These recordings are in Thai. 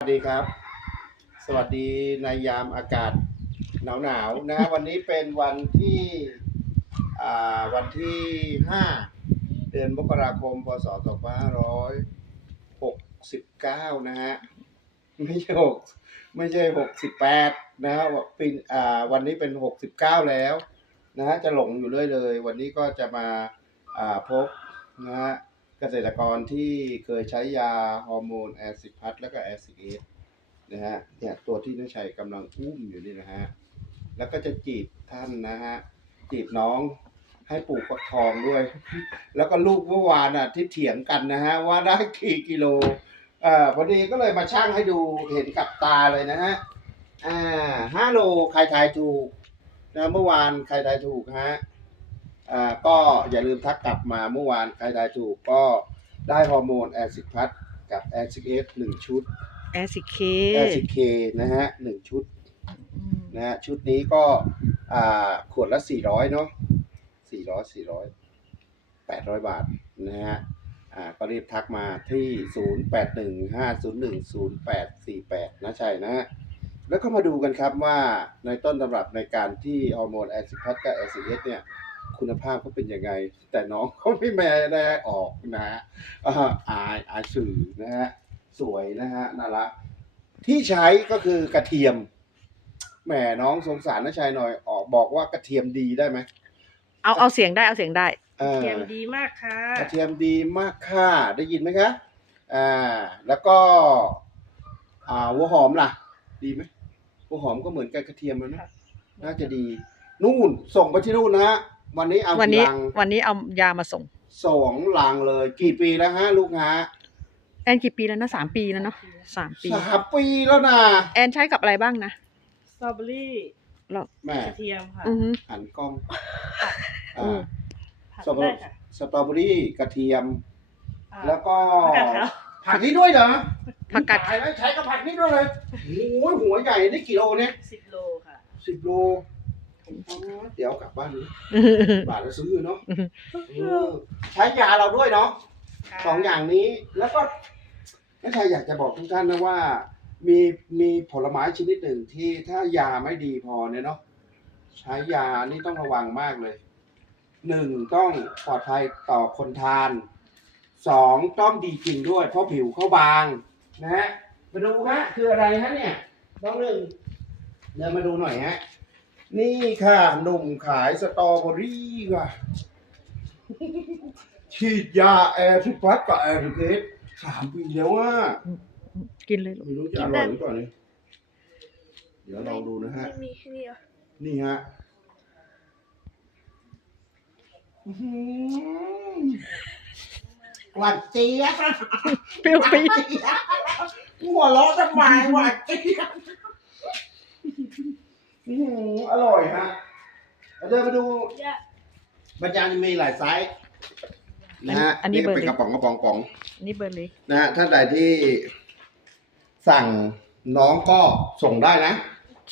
สวัสดีครับ สวัสดีในยามอากาศหนาวๆนะวันนี้เป็นวันที่อ่าวันที่ห้าเดือนมกราคม พศสองพันห้าร้อยหกสิบเก้านะฮะ ไม่ใช่หกไม่ใช่หกสิบแปดนะฮะปีวันนี้เป็นหกสิบเก้าแล้วนะฮะ จะหลงอยู่เรื่อยเลย วันนี้ก็จะมาอ่าพบนะฮะ เกษตรกรที่เคยใช้ยาฮอร์โมนแอซิพัทแล้วก็แอซิเอสนะฮะเนี่ยตัวที่น้าชัยกำลังอุ้มอยู่นี่นะฮะแล้วก็จะจีบท่านนะฮะจีบน้องให้ปลูกฟักทองด้วย แล้วก็ลูกเมื่อวานอะที่เถียงกันนะฮะว่าได้กี่กิโลเอ่อพอดีก็เลยมาชั่งให้ดูเห็นกับตาเลยนะฮะอ่าห้าโลใครทายถูกนะเมื่อวานใครทายถูกฮะ อ่าก็อย่าลืมทักกลับมาเมื่อวานใครทายถูกก็ได้ฮอร์โมนแอซิพัทกับแอซิเอสหนึ่งชุดแอซิเคแอซิเคนะฮะหนึ่งชุดนะฮะชุดนี้ก็อ่าขวดละสี่ร้อยเนาะสี่ร้อยสี่ร้อยแปดร้อยบาทนะฮะอ่าก็รีบทักมาที่ศูนย์แปดหนึ่งห้าศูนย์หนึ่งศูนย์แปดสี่แปดนะใช่นะฮะแล้วก็มาดูกันครับว่าในต้นตำรับในการที่ฮอร์โมนแอซิพัทกับแอซิเอสเนี่ย คุณภาพเขาเป็นยังไง แต่น้องเขาไม่แม่ได้ออกนะฮะอ่าอายอายสื่อนะฮะสวยนะฮะน่ารักที่ใช้ก็คือกระเทียมแหมน้องสงสารนะชายหน่อยออกบอกว่ากระเทียมดีได้ไหมเอาเอาเสียงได้เอาเสียงได้เออเทียมดีมากค่ะ กระเทียมดีมากค่ะได้ยินไหมคะอ่าแล้วก็ อ่าหัวหอมล่ะ ดีไหมหัวหอมก็เหมือนกันกระเทียมแล้วนะน่าจะดีนู่นส่งไปที่นู่นนะฮะ วันนี้เอาวันกี่นี้ลังวันนี้เอายามาส่ง สองลังเลย กี่ปีแล้วฮะ ลูกฮะแอนกี่ปีแล้วนะสามปีแล้วเนาะสามปี สามปีแล้วนะแอนใช้กับอะไรบ้างนะสตรอเบอรี่เราแม่กระเทียมค่ะอือฮึ หันกล้องอือ่ามผัดสตรอได้ค่ะสตรอเบอรี่กระเทียม อ่าแล้วก็ ผักกาดขาวผักนี้ด้วยเหรอผักกาด ตายแล้วใช้กับผักนี้ด้วยเลยโอ้ยหัวใหญ่ได้กี่โลเนี่ยสิบโลค่ะสิบโล เดี๋ยวกลับบ้านเลยบาทแล้วซื้อเนาะเออใช้ยาเราด้วยเนาะสองอย่างนี้แล้วก็นักชายอยากจะบอกทุกท่านนะว่า มีมีผลไม้ชนิดหนึ่งที่ถ้ายาไม่ดีพอเนี่ยเนาะใช้ยานี่ต้องระวังมากเลยหนึ่งต้องปลอดภัยต่อคนทานสองต้องดีจริงด้วย เพราะผิวเขาบาง นะฮะมาดูฮะคืออะไรฮะเนี่ยน้องหนึ่งเดินมาดูหน่อยฮะ นี่ค่ะหนุ่มขายสตรอเบอรี่ค่ะ ฉีดยาแอร์ทิพัสกับแอร์ทิเกสสามปีแล้วว่ากินเลยลูกไม่รู้จะอร่อยหรือเปล่าเนี่ยเดี๋ยวลองดูนะฮะมีแค่นี้เหรอนี่ฮะอื้อหือหวานเจี๊ยบ เปรี้ยวปี๊ด หัวเราะทำไมหวานเจี๊ยบ อื้อหืออร่อยฮะเดินมาดูย่าบรรยายมีหลายไซส์นะฮะอันนี้ก็เบอร์เป็นเล็กกระป๋องกระป๋องกระป๋อง อันนี่เบอร์เล็กนะฮะท่านใดที่สั่งน้องก็ส่งได้นะ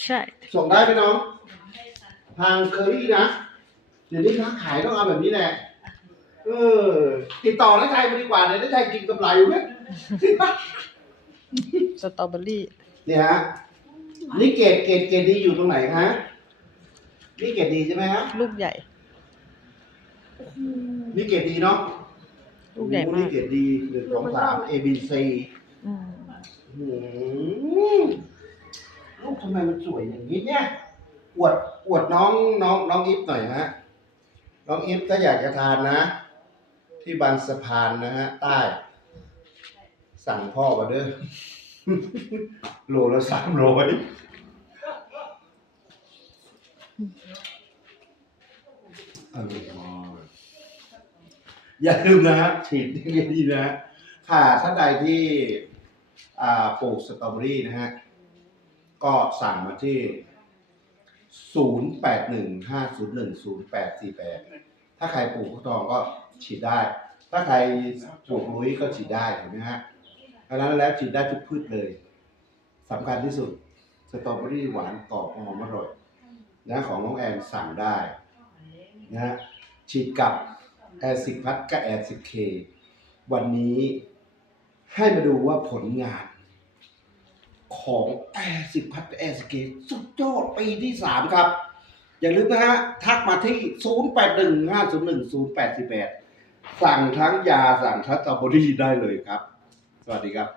ใช่ ส่งได้ไหมน้อง ทางเคอรี่นะ เดี๋ยวนี้ค้าขายต้องเอาแบบนี้แหละ เออ ติดต่อนักชัยมาดีกว่าเนี่ยนักชัยกินกำไรอยู่เนี่ยสตรอเบอรี่เนี่ยฮะ นี่เกรดเกรดเกรดดีอยู่ตรงไหนฮะนี่เกรดดีใช่ไหมฮะลูกใหญ่ นี่เกรดดีเนาะลูกใหญ่โอ้มานี่กเกรดดีหนึ่งสองสาม A B C อืมหืมลูกทำไมมันสวยอย่างนี้เนี่ย อวดอวดน้องน้องน้องอิฟหน่อยฮะ น้องอิฟถ้าอยากจะทานนะ ที่บางสะพานนะฮะ ใต้ สั่งพ่อมาเด้อ โลละสามร้อยอย่าลืมนะฮะฉีดให้ดีนะฮะค่ะท่านใดที่ปลูกสตรอเบอรี่นะฮะ ก็สั่งมาที่ 0 8 1 5 0 1 0 8 4 8 ถ้าใครปลูกข้าวตองก็ฉีดได้ ถ้าใครปลูกลุยก็ฉีดได้เห็นไหมฮะ เพราะฉะนั้นแล้วฉีดได้ทุกพืชเลยสำคัญที่สุดสตรอเบอรี่หวานกรอบหอมอร่อยนะของน้องแอนสั่งได้นะฮะฉีดกับแอซิพัทกับแอซิเควันนี้ให้มาดูว่าผลงาน ของแอร์สิพัทแอร์สเกตสุดยอดปีที่สามครับ อย่าลืมนะฮะ ทักมาที่ 0 8 1 5 0 1 0 8 8สั่งทั้งยาสั่งทั้งสตรอเบอรี่ได้เลยครับ สวัสดีครับ